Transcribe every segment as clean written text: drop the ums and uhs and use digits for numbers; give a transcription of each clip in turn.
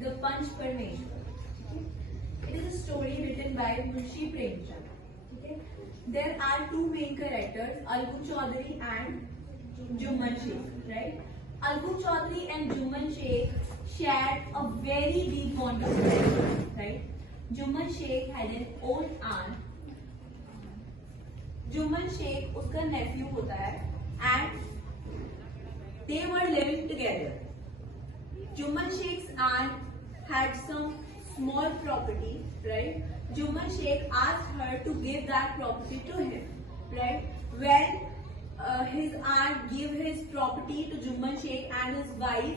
The Panch Parmeshwar. Okay? It is a story written by Munshi Premchand. Okay? There are two main characters, Algu Chaudhary and Juman Sheikh. Right? Algu Chaudhary and Juman Sheikh shared a very deep bond of friendship. Right? Juman Sheikh had an old aunt. Juman Sheikh उसका nephew होता है and they were living together. Juman Sheikh's aunt had some small property, right? Juman Sheikh asked her to give that property to him, right? When his aunt gave his property to Juman Sheikh and his wife,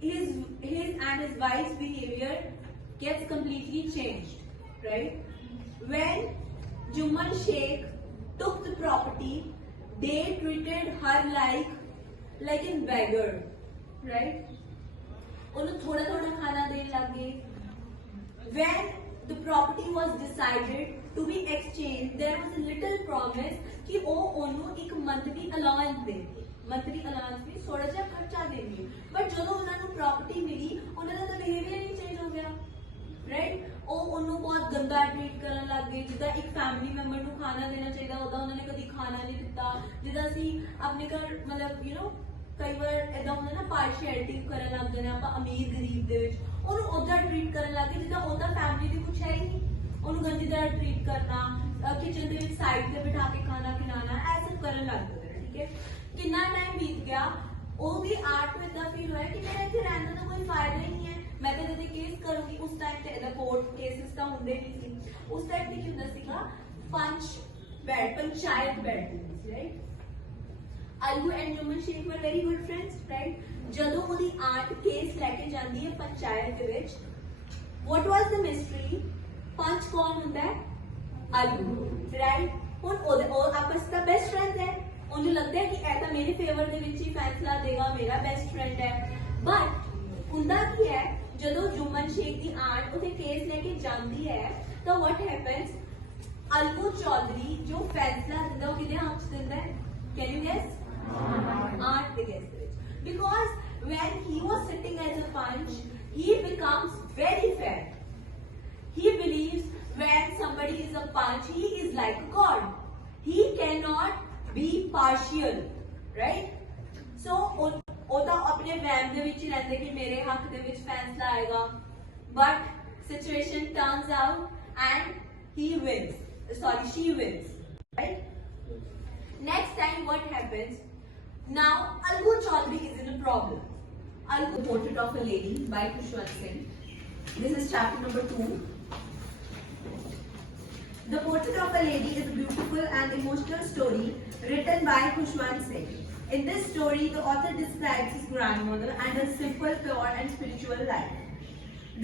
his and his wife's behavior gets completely changed, right? When Juman Sheikh took the property, they treated her like a beggar, right? उन्हें थोड़ा थोड़ा खाना देने लगे. When the property was decided to be exchanged, there was a little promise कि वो उन्हें एक monthly allowance देंगे. Monthly allowance में थोड़ा सा खर्चा देंगे. But जो उन्हें property मिली, उन्हें तो behavior ही change हो गया, right? वो उन्हें बहुत गंदा treat करने लगे. जिदा एक family member को खाना देना चाहिए था, उदा उन्होंने कभी खाना नहीं दिता. जिदा सी अपने घर मतलब कई बार ऐसा होता है ना पार्शियलिटी करने लग जाने आप अमीर गरीब दे विच ਉਹਨੂੰ ਉਦਾਂ ਟ੍ਰੀਟ ਕਰਨ ਲੱਗੇ ਜਿੱਦਾਂ ਉਹਦਾ ਫੈਮਿਲੀ ਦੇ ਕੁਝ ਹੈ ਹੀ ਨਹੀਂ ਉਹਨੂੰ ਗੰਦੀ ਤਰ੍ਹਾਂ ਟ੍ਰੀਟ ਕਰਨਾ ਕਿਚਨ ਦੇ ਵਿੱਚ ਸਾਈਡ ਤੇ ਬਿਠਾ ਕੇ ਖਾਣਾ ਖਿਲਾਣਾ ਇਹ ਸਭ ਕਰਨ ਲੱਗ ਗਏ ਠੀਕ ਹੈ ਕਿੰਨਾ ਟਾਈਮ ਬੀਤ ਗਿਆ ਉਹ ਵੀ ਆਰਟ ਨੂੰ ਇਦਾਂ ਫੀਲ ਹੋਇਆ ਕਿ ਮੇਰਾ ਇੱਥੇ ਰਹਿਣ ਦਾ ਕੋਈ ਫਾਇਦਾ ਹੀ ਨਹੀਂ ਹੈ ਮੈਂ ਤਾਂ ਜਦ ਕੇਸ ਕਰੂੰਗੀ ਉਸ ਟਾਈਮ ਤੇ ਇਹਦਾ ਕੋਰਟ ਕੇਸਿਸ ਤਾਂ ਹੁੰਦੇ ਨਹੀਂ ਸੀ ਉਸ ਟਾਈਮ ਤੇ ਕੀ ਹੁੰਦਾ ਸੀਗਾ ਪੰਚਾਇਤ ਬੈਠਦੀ ਸੀ right Algu and Juman Sheikh were very good friends, right? ਜਦੋਂ ਉਹਦੀ ਆਂਟ ਕੇਸ ਲੈ ਕੇ ਜਾਂਦੀ ਹੈ ਪੰਚਾਇਤ ਦੇ ਵਿੱਚ what was the mystery? ਪੰਚ ਕੌਣ ਹੁੰਦਾ ਹੈ? Algu, right? ਹੁਣ ਉਹ ਆਪਸ ਦਾ ਬੈਸਟ ਫਰੈਂਡ ਹੈ ਉਹਨੂੰ ਲੱਗਦਾ ਹੈ ਕਿ ਇਹ ਤਾਂ ਮੇਰੇ ਫੇਵਰ ਦੇ ਵਿੱਚ ਹੀ ਫੈਸਲਾ ਦੇਗਾ ਮੇਰਾ ਬੈਸਟ ਫਰੈਂਡ ਹੈ ਬਟ ਹੁੰਦਾ ਕੀ ਹੈ ਜਦੋਂ ਜੁਮਨ ਸ਼ੇਖ ਦੀ ਆਂਟ ਉਹਦੇ ਕੇਸ ਲੈ ਕੇ ਜਾਂਦੀ ਹੈ ਤਾਂ what happens? Algu Chaudhary ਜੋ ਫੈਸਲਾ ਦਿੰਦਾ ਉਹ ਕਿਹਦੇ ਹੱਥ 'ਚ ਦਿੰਦਾ ਹੈ? Can you guess? Aunt the guess it. Because when he was sitting as a punch, he becomes very fair. He believes when somebody is a punch, he is like a god. He cannot be partial, right? So, ਉਹਦਾ ਆਪਣੇ ਵਹਿਮ ਦੇ ਵਿੱਚ ਹੀ ਰਹਿੰਦਾ ਕਿ ਮੇਰੇ ਹੱਕ ਦੇ ਵਿੱਚ ਫੈਸਲਾ ਆਏਗਾ. But situation turns out and he wins. Sorry, she wins, right? Next time what happens? Now Algu Chaudhary is in a problem. Algu Portrait of a Lady by Khushwant Singh. This is chapter number 2. The Portrait of a Lady is a beautiful and emotional story written by Khushwant Singh. In this story, the author describes his grandmother and her simple, pure and spiritual life.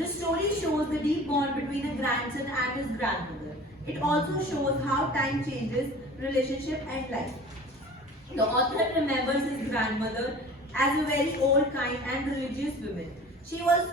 The story shows the deep bond between a grandson and his grandmother. It also shows how time changes relationship and life. The author remembers his grandmother as a very old, kind and religious woman. She was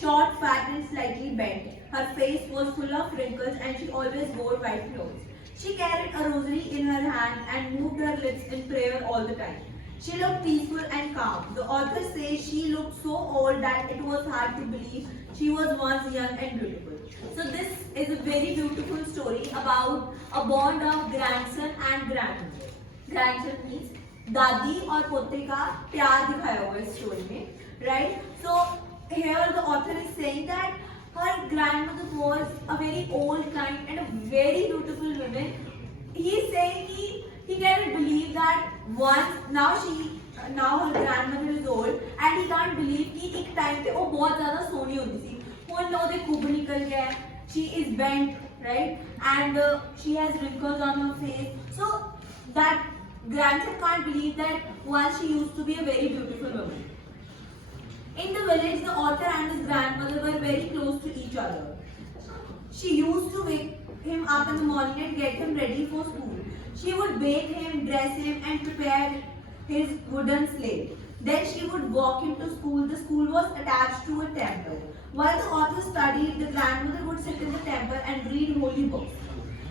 short, fat and slightly bent. Her face was full of wrinkles and she always wore white clothes. She carried a rosary in her hand and moved her lips in prayer all the time. She looked peaceful and calm. The author says she looked so old that it was hard to believe she was once young and beautiful. So this is a very beautiful story about a bond of grandson and grandmother. Grandson means दादी और पोते का प्यार दिखाया हुआ है story में, right? So here the author is saying that her grandmother was a very old, kind and a very beautiful woman. He is saying he cannot believe that once now her grandmother is old and he can't believe कि एक time पे वो बहुत ज़्यादा सोनी होती थी. उन लोगों खुब निकल गया है. She is bent, right? And she has wrinkles on her face. So that grandson can't believe that once she used to be a very beautiful woman. In the village, the author and his grandmother were very close to each other. She used to wake him up in the morning and get him ready for school. She would bathe him, dress him and prepare his wooden sleigh. Then she would walk him to school. The school was attached to a temple. While the author studied, the grandmother would sit in the temple and read holy books.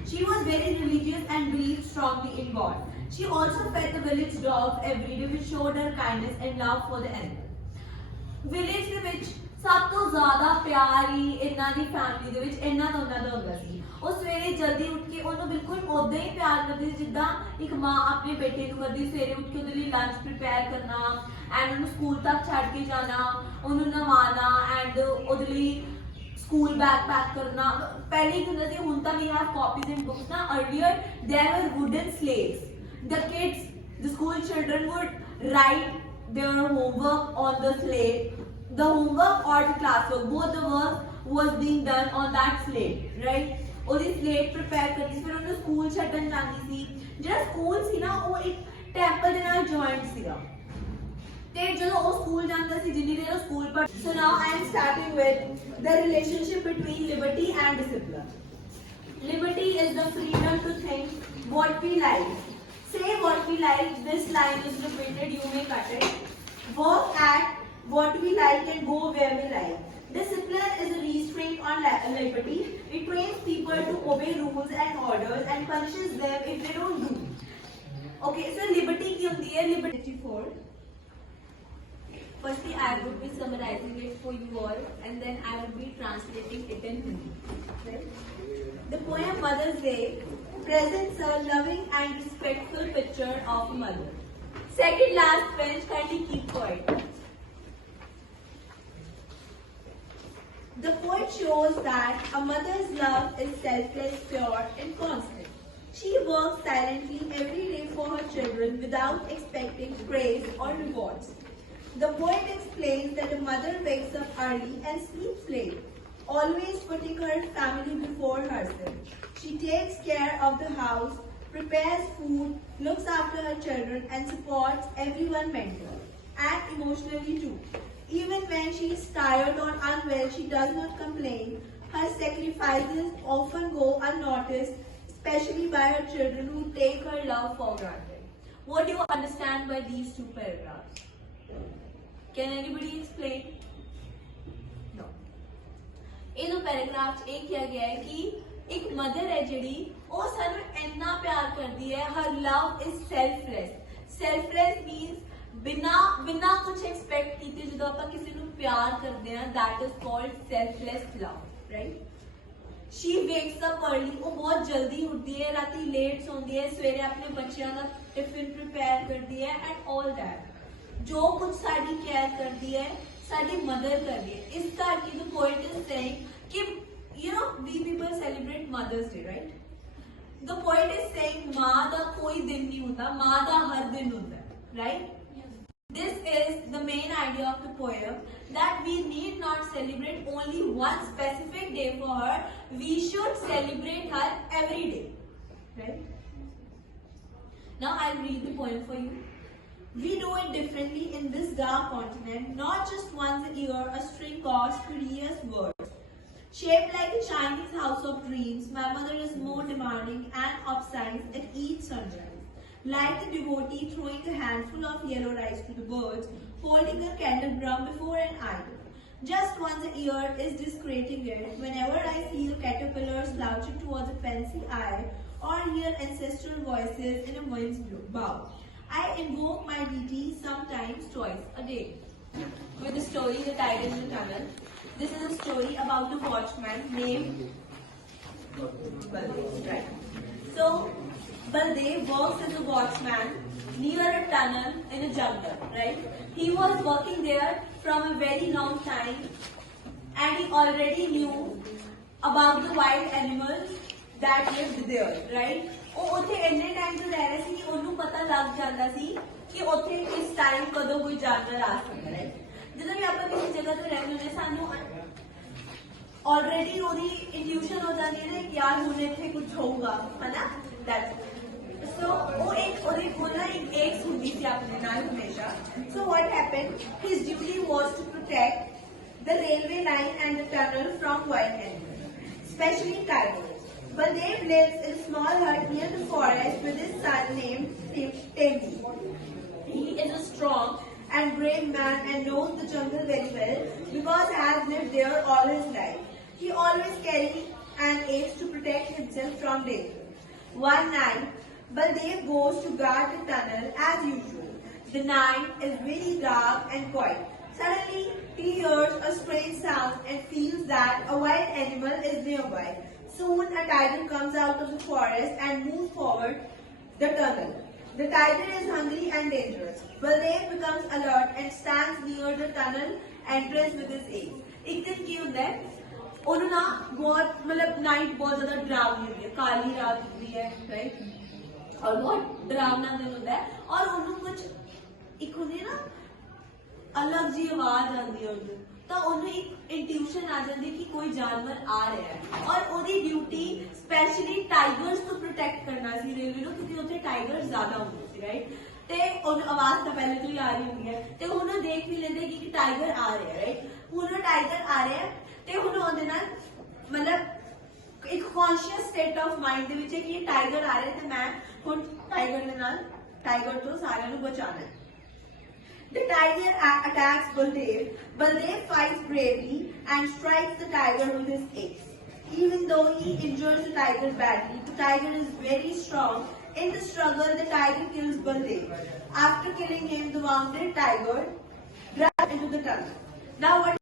She was very religious and believed strongly in God. She also fed the village dogs every day, which showed her kindness and love for the animals. Village ਦੇ ਵਿੱਚ ਸਭ ਤੋਂ ਪਿਆਰ ਹੀ ਇਹਨਾਂ ਦੀ family ਦੇ ਵਿੱਚ ਇਹਨਾਂ ਦੋਨਾਂ ਦਾ ਹੁੰਦਾ ਸੀ। ਉਹ ਸਵੇਰੇ ਜਲਦੀ ਉੱਠ ਕੇ ਉਹਨੂੰ ਬਿਲਕੁਲ ਉਦਾਂ ਹੀ ਪਿਆਰ ਕਰਦੀ ਸੀ ਜਿੱਦਾਂ ਇੱਕ ਮਾਂ ਆਪਣੇ ਬੇਟੇ ਨੂੰ ਕਰਦੀ। ਸਵੇਰੇ ਉੱਠ ਕੇ ਉਹਦੇ ਲਈ ਲੰਚ ਪ੍ਰਿਪੇਅਰ ਕਰਨਾ ਐਂਡ ਉਹਨੂੰ ਸਕੂਲ ਤੱਕ ਛੱਡ ਕੇ ਜਾਣਾ, ਉਹਨੂੰ ਨਵਾਉਣਾ ਐਂਡ ਉਹਦੇ ਲਈ ਸਕੂਲ बैग पैक करना। पहले ही ਹੁੰਦਾ ਸੀ, ਹੁਣ ਤਾਂ we have copies and books ना। earlier there were wooden slates. The kids, the school children would write their homework on the slate, the homework or the classwork, both the work was being done on that slate, right? ਉਹਦੀ slate prepare ਕਰਦੀ ਸੀ, ਫਿਰ ਉਹਨੂੰ school ਛੱਡਣ ਜਾਂਦੀ ਸੀ। ਜਿਹੜਾ school ਸੀ ਨਾ ਉਹ ਇੱਕ ਟੈਂਪਲ ਦੇ ਨਾਲ ਜੁਆਇੰਟ ਸੀਗਾ ਤੇ ਜਦੋਂ ਉਹ ਸਕੂਲ ਜਾਂਦਾ ਸੀ ਜਿੰਨੀ ਦੇਰ ਉਹ ਸਕੂਲ ਪੜ੍ਹ। So now I am starting with the relationship between liberty and discipline. Liberty is the freedom to think what we like, say what we like. This line is repeated, you may cut it. Work at what we like and go where we like. Discipline is a restraint on liberty. It trains people to obey rules and orders and punishes them if they don't do. Okay, so liberty की होती है liberty for. Firstly, I would be summarizing it for you all and then I would be translating it in Hindi. Right? The poem Mother's Day presents a loving and respectful picture of a mother. Second last bench, kindly keep quiet. The poet shows that a mother's love is selfless, pure and constant. She works silently every day for her children without expecting praise or rewards. The poet explains that a mother wakes up early and sleeps late, always putting her family before herself. She takes care of the house, prepares food, looks after her children and supports everyone mentally and emotionally too. Even when she is tired or unwell, she does not complain. Her sacrifices often go unnoticed, especially by her children who take her love for granted. What do you understand by these two paragraphs? Can anybody explain? No. ਇਹ ਦੋ paragraph 'ਚ ਇਹ ਕਿਹਾ ਗਿਆ ਹੈ ਕਿ ਇੱਕ mother ਹੈ ਜਿਹੜੀ ਉਹ ਸਾਨੂੰ ਇੰਨਾ ਪਿਆਰ ਕਰਦੀ ਹੈ। her love is selfless. selfless means ਬਿਨਾ ਕੁਝ ਐਕਸਪੈਕਟ ਕੀਤੇ ਜਦੋਂ ਆਪਾਂ ਕਿਸੇ ਨੂੰ ਪਿਆਰ ਕਰਦੇ ਹਾਂ, that is called selfless love, right? she wakes up early. ਉਹ ਬਹੁਤ ਜਲਦੀ ਉੱਠਦੀ ਹੈ, ਰਾਤੀ ਲੇਟ ਸੌਂਦੀ ਹੈ, ਸਵੇਰੇ ਆਪਣੇ ਬੱਚਿਆਂ ਦਾ ਟਿਫਿਨ ਪ੍ਰਿਪੇਅਰ ਕਰਦੀ ਹੈ and all that. जो कुछ साड़ी केयर करती है साड़ी मदर कर रही है। इस करके the poet is saying कि you know we people celebrate Mother's Day, right? The poet is saying माँ दा कोई दिन नहीं होता, माँ दा हर दिन होता है, right? This is the main idea of the poem, that we need not celebrate only one specific day for her, we should celebrate her every day, right? Now I'll read the poem for you. We do it differently in this dark continent. Not just once a year, a string goes curious words. Shaped like a Chinese house of dreams, my mother is more demanding and upsized at each sunrise. Like the devotee throwing a handful of yellow rice to the birds, holding a candelabrum before an idol. Just once a year is discreting it, whenever I feel caterpillars slouching towards a fancy eye, or hear ancestral voices in a wind's bow. I invoke my deity sometimes twice a day. With the story The Tide in the Tunnel. This is a story about a watchman named Baldev. Right. So Baldev works as a watchman near a tunnel in a jungle. Right. He was working there from a very long time, and he already knew about the wild animals that lived there. Right. ਉਹ ਉੱਥੇ ਇੰਨੇ time ਤੋਂ ਰਹਿ ਰਿਹਾ ਸੀ ਕਿ ਉਹਨੂੰ ਪਤਾ ਲੱਗ ਜਾਂਦਾ ਸੀ ਕਿ ਉੱਥੇ ਇਸ ਟਾਈਮ ਕਦੋਂ ਕੋਈ ਜਾਨਵਰ ਆ ਸਕਦਾ ਹੈ। ਜਦੋਂ ਵੀ ਆਪਾਂ ਕਿਸੇ ਜਗ੍ਹਾ ਤੇ ਰਹਿੰਦੇ ਹੁੰਦੇ ਸਾਨੂੰ ਆਲਰੇਡੀ ਉਹਦੀ ਇੰਟਿਊਸ਼ਨ ਹੋ ਜਾਂਦੀ ਹੈ ਕਿ ਯਾਰ ਹੁਣ ਇੱਥੇ ਕੁਝ ਹੋਊਗਾ, ਹਨਾ? ਸੋ ਉਹ ਇੱਕ ਉਹਦੇ ਕੋਲ ਨਾ ਇੱਕ ਏਕਸ ਹੁੰਦੀ ਸੀ ਆਪਣੇ ਨਾਲ ਹਮੇਸ਼ਾ। So what happen, his duty was to protect the railway line and the tunnel from wild animals, especially tigers. Baldev lives in a small hut near the forest with his son named Tembi. He is a strong and brave man and knows the jungle very well because he has lived there all his life. He always carries an axe to protect himself from danger. One night, Baldev goes to guard the tunnel as usual. The night is very dark and quiet. Suddenly, he hears a strange sound and feels that a wild animal is nearby. Soon a tiger comes out of the forest and moves forward the tunnel. The tiger is hungry and dangerous. Baldev becomes alert and stands near the tunnel entrance with his axe. एक दिन की होता है ਉਹਨੂੰ ਨਾ ਬਹੁਤ ਮਤਲਬ night ਬਹੁਤ ਜ਼ਿਆਦਾ ਡਰਾਵਨੀ ਹੁੰਦੀ ਹੈ, ਕਾਲੀ ਰਾਤ ਹੁੰਦੀ ਹੈ, ਰਾਈਟ, ਔਰ ਬਹੁਤ ਡਰਾਵਨਾ ਦਿਨ ਹੁੰਦਾ ਹੈ ਔਰ ਉਹਨੂੰ ਕੁਝ ਇੱਕ ਹੁੰਦੀ ਹੈ ਨਾ ਅਲੱਗ ਜੀ ਆਵਾਜ਼ ਆਉਂਦੀ ਹੈ ਉਹਨੂੰ, ਤਾਂ ਉਹਨੂੰ ਇੱਕ ਇੰਟਿਊਸ਼ਨ ਆ ਜਾਂਦੀ ਹੈ ਕਿ ਕੋਈ ਜਾਨਵਰ ਆ ਰਿਹਾ ਹੈ ਔਰ ਉਹਦੀ ਡਿਊਟੀ ਸਪੈਸ਼ਲੀ ਟਾਈਗਰਸ ਤੋਂ ਪ੍ਰੋਟੈਕਟ ਕਰਨਾ ਸੀ ਰੇਲਵੇ ਨੂੰ, ਕਿਉਂਕਿ ਉੱਥੇ ਟਾਈਗਰ ਜ਼ਿਆਦਾ ਹੁੰਦੇ ਸੀ, ਰਾਈਟ। ਤੇ ਉਹਨੂੰ ਆਵਾਜ਼ ਤਾਂ ਪਹਿਲੇ ਤੋਂ ਹੀ ਆ ਰਹੀ ਹੁੰਦੀ ਹੈ ਤੇ ਉਹਨੂੰ ਦੇਖ ਵੀ ਲੈਂਦੇ ਕਿ ਟਾਈਗਰ ਆ ਰਿਹਾ, ਰਾਈਟ। ਹੁਣ ਟਾਈਗਰ ਆ ਰਿਹਾ ਤੇ ਹੁਣ ਉਹਦੇ ਨਾਲ ਮਤਲਬ ਇੱਕ ਕੌਨਸ਼ੀਅਸ ਸਟੇਟ ਆਫ ਮਾਈਂਡ ਦੇ ਵਿੱਚ ਹੈ ਕਿ ਇਹ ਟਾਈਗਰ ਆ ਰਿਹਾ ਤੇ ਮੈਂ ਹੁਣ ਟਾਈਗਰ ਦੇ ਨਾਲ ਟਾਈਗਰ ਤੋਂ ਸਾਰਿਆਂ ਨੂੰ ਬਚਾਉਣਾ ਹੈ। The tiger attacks Baldev. Baldev fights bravely and strikes the tiger with his axe. Even though he injures the tiger badly, the tiger is very strong. In the struggle, the tiger kills Baldev. After killing him, the wounded tiger drops into the tunnel. Now what